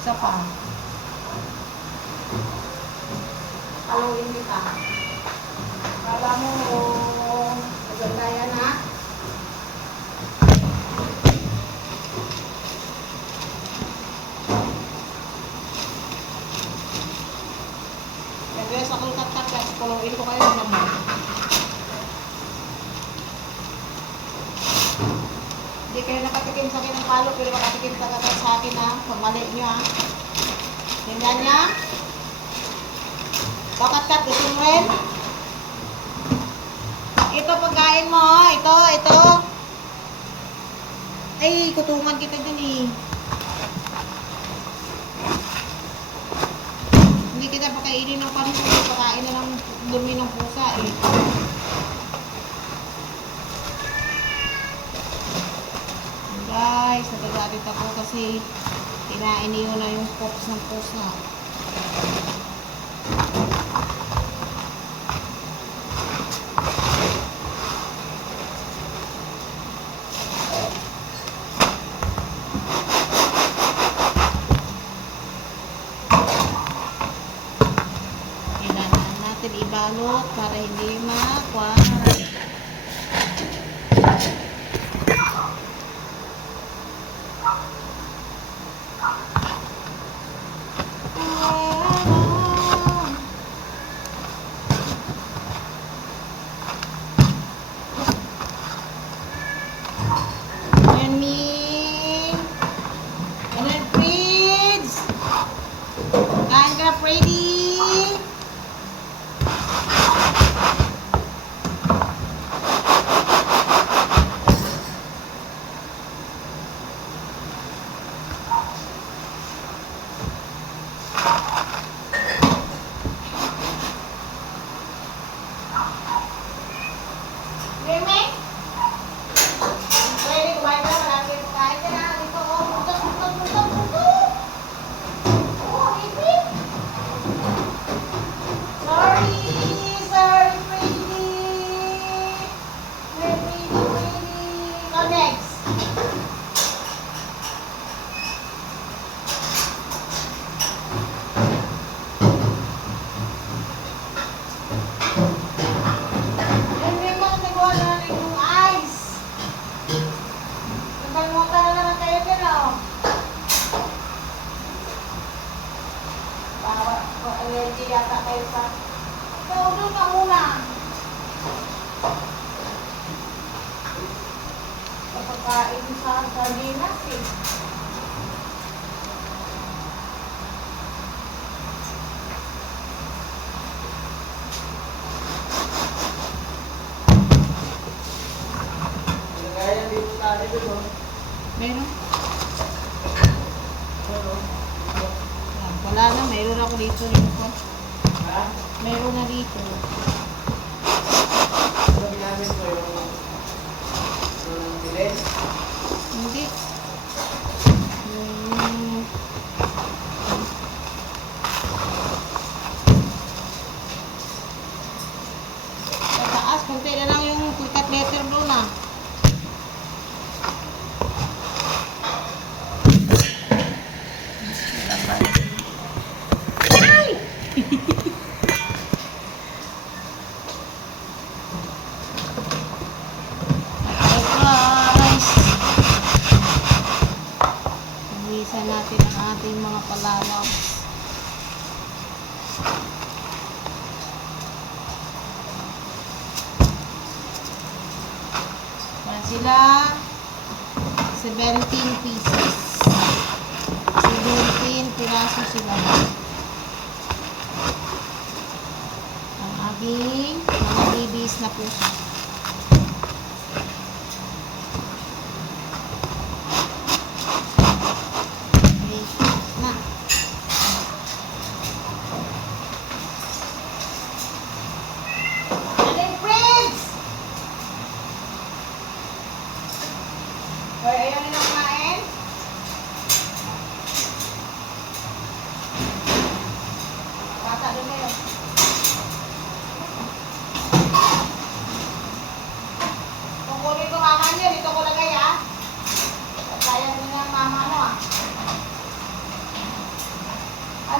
Isa pa. Haluin kita. Kala mo, maganda yan ha? Kaya sa kulkat-kat, guys, puluin ko kayo naman. Hindi kayo nakatikim sa akin ng palo, pero makatikim sa akin ha. Pag mali nyo ha. Tingnan niya. Pakat-kat, gusto mo rin? Ito pagkain mo, ito. Ay, kutungan kita dyan eh. Hindi kita pakainin ng panis, pakain na ng dumi ng pusa eh. Guys, nagagalit ako kasi kinain niyo na yung pops ng pusa. Kailangan natin ibalot para hindi makuha. Ready? Ready? Ready, kumain ka na. Marami kumain ka na. Dito, oh, butos. Oh, baby. Sorry, Freddy. Freddy. Go next. Hindi mo nagawa na rin yung ice. Nagalimutan na naman kayo din, oh. Allergy yata kayo sa... Ikaw, doon ka muna. Kapagkain sa sardinas eh. Meron? Wala na, mayroon ako dito rin ko. Ha? Mayroon na dito. Ano ginamit ko yung bilis? Hindi. Sa taas, konti na lang yung cut letter doon ah. Ibisan natin ang ating mga palalaw. Yan sila. 17 pieces. 17 piraso sila. Ang aking mga babies na puso. Hoy, ayaw nila kumain? Bata doon kayo. Kung kunin ko mama niyo, dito ko lagay ah. Sayang din ang mama mo ah.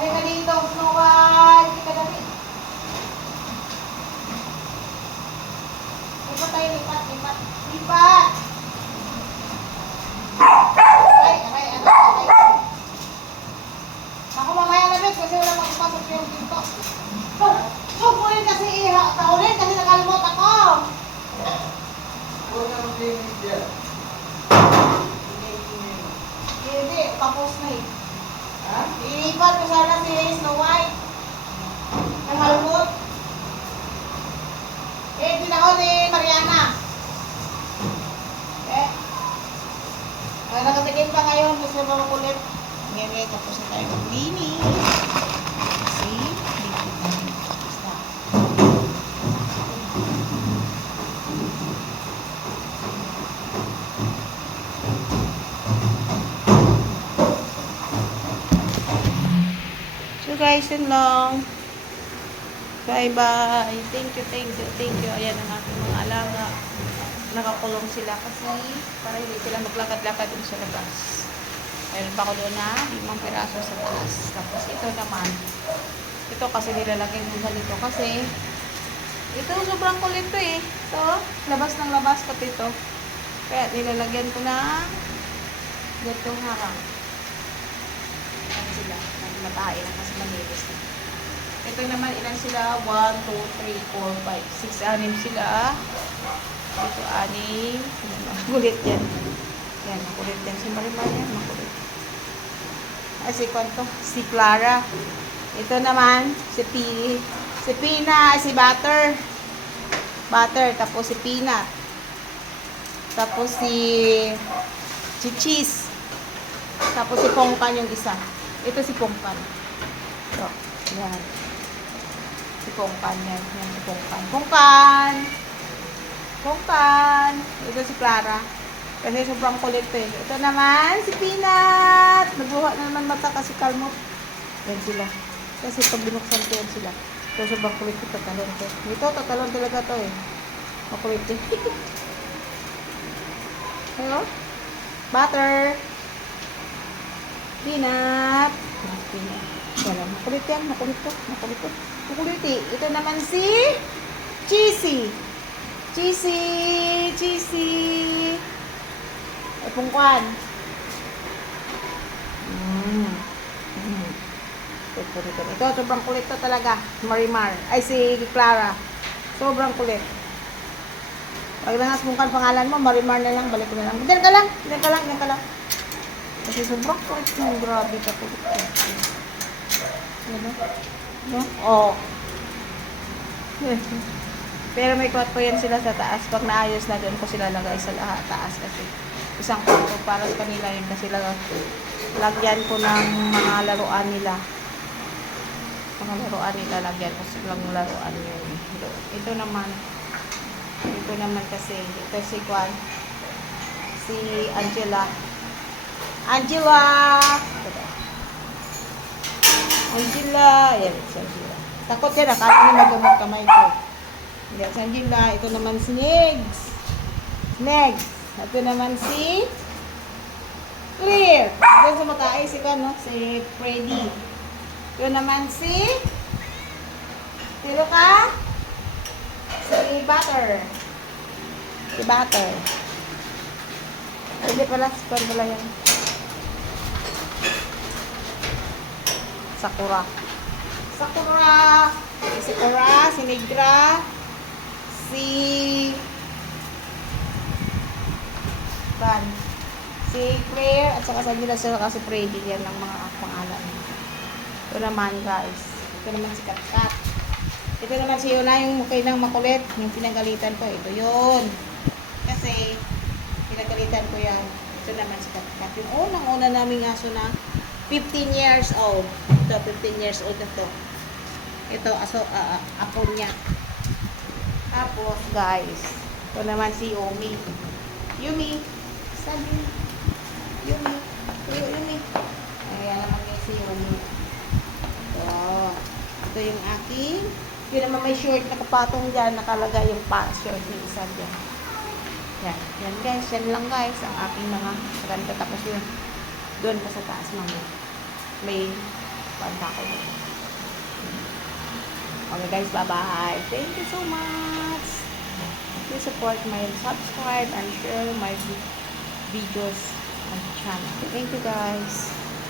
Halika dito, Snow White. Halika dali. Lipat tayo, lipat, lipat. Lipat! Aray, aray. Ako mamaya na, Bet, kasi wala makipasok yung dito. Sukulin kasi iha. Kaulin kasi nakalimot ako. Hindi, tapos na eh. Ilipat ko sana si Snow White. Nakalimot. Din ako ni Mariana. Nakatikim pa ngayon. Gusto mo makulit. Ngayon, tapos na tayo maglinis. See? Lipat natin. Basta. So guys, yun lang. Bye-bye. Thank you. Ayan ang aking mga alaga. Nakakulong sila kasi para hindi sila maglakad-lakad dun sa labas. Meron pa ko doon na 5 piraso sa taas. Tapos ito naman. Ito kasi nilalagay mo ganito kasi ito sobrang kulit to eh. Ito, labas ng labas pati ito. Kaya nilalagyan ko na ganitong harang. Ayan sila. Matahay lang kasi manilis na. Ito naman, ilan sila? 1, 2, 3, 4, 5, 6, 6 sila. Ito, 6. Makulit yan. Yan, makulit yan. Si Marimar yan, makulit. Ay, si Kwanto. Si Clara. Ito naman, si Pina, si Butter. Tapos si Peanut. Tapos si Cheese. Tapos si Pongkan yung isa. Ito si Pongkan. Ito, yan. Si Pongkan yan. Yan si Pongkan. Pongkan. Ito si Clara. Kasi sobrang kulit eh. Ito naman si Peanut. Nagbuha na naman mata kasi kalmot. Yan sila. Kasi pag binuksan ko yan sila. Ito sobrang kulit ito. Tatalon to. Ito tatalon talaga to eh. Makulit eh. Ayo. Butter. Peanut. Wala, makulit yan. Makulit to. Makulit eh. Ito naman si Cheesy. Ay, Pungkwan. Ito, sobrang kulit to talaga. Marimar. Ay, si Clara. Sobrang kulit. Pag nangas Pungkwan pangalan mo, Marimar na lang. Balik ko na lang. Diyan ka lang. Kasi sobrang kulit mo. Grabe ka kulit. No? Oh. Pero may kwarto yan sila sa taas. Pag naayos na doon ko sila lagay sa taas kasi isang kwarto para sa kanila yun kasi lagyan ko ng mga laruan nila. Lagyan ko silang laruan yun. Ito naman kasi ito si Juan, si Angela. Ayan si Angela. Takot yan, akala niya magamot kamay ko. Hindi, si Angela. Ito naman si Negs. Ito naman si Clear. Ito sa mataay si Freddy. Ito naman si sino ka? Si Butter. Hindi pala, pala yan. Sakura. Si Negra. Si Claire at saka si Freddy. Yan ang mga pangalan. Ito naman guys. Ito naman si Katkat. Ito naman si Yuna, yung mukha ng makulit. Yung pinagalitan ko. Ito yun. Kasi pinagalitan ko yan. Ito naman si Katkat. Yung unang-una naming aso na 15 years old. Ito, 15 years old na to. Ito, apo niya. Tapos, guys, ito naman si Yumi. Sabi. Yumi. Ayan naman yung si Yumi. Ito yung aking. Yun naman may short na kapatong dyan. Nakalagay yung short ng isa dyan. Yan guys. Yan lang guys. Ang aking mga ganda. Tapos yun. Doon pa sa taas mga may Banda ko doon. Okay guys, bye-bye. Thank you so much. Please support my subscribe and share my videos on the channel. Thank you guys.